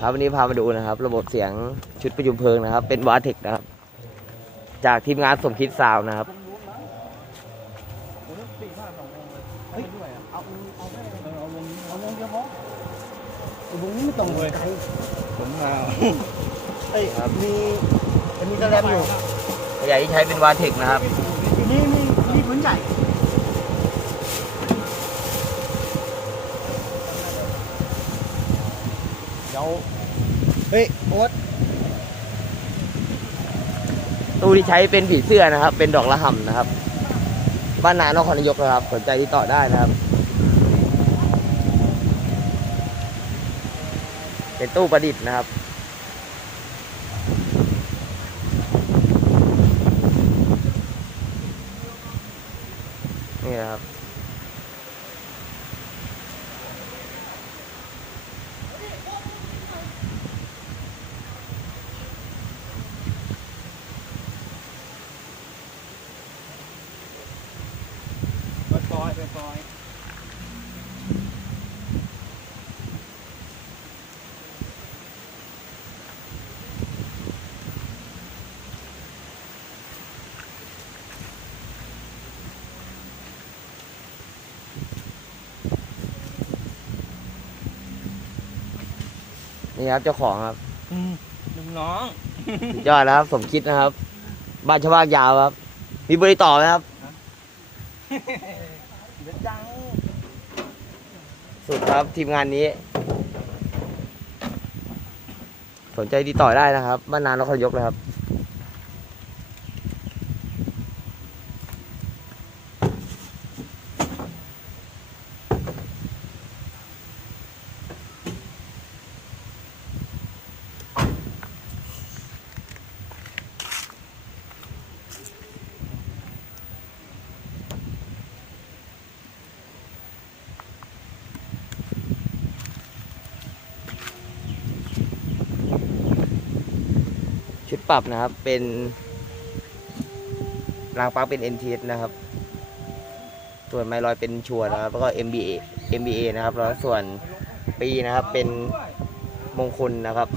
ครับวันนี้พามาดูนะครับ ระบบเสียงชุดประยุมเพลิงนะครับ เป็นวาเทคนะครับ จากทีมงานสมคิดซาวนะครับเฮ้ยเอาเอาแม่เอาวงเอาวงเดียวพอไอ้วงนี้ไม่ต้องเลยไกลผมมาเอ้ยมีมีกระแลมอยู่ใหญ่ที่ใช้เป็นวาเทคนะครับมีมีมีผืนใหญ่ เดี๋ยวเฮ้ยโอ๊ตตู้ที่ใช้เป็นผีเสื้อนะครับ เป็นดอกละห่ำนะครับ บ้านนานครนายกนะครับ สนใจที่ต่อได้นะครับ เป็นตู้ประดิษฐ์นะครับนี่นะครับ ปล่อยไปปล่อยนี่ครับเจ้าของครับลุงน้อง สุดยอดแล้วครับ สมคิดนะครับ บ้านชาวบ้านยาวครับ มีบริต่อไหมครับ เดังสุดครับทีมงานนี้ สนใจติดต่อได้นะครับ บ้านนานครนายกเลยครับ ปรับนะครับ เป็นรางปลั๊กเป็น NTS นะครับ ส่วนไมลอยเป็นชัวร์นะครับ แล้วก็ MBA MBA นะครับ แล้วส่วนปีนะครับเป็นมงคลนะครับ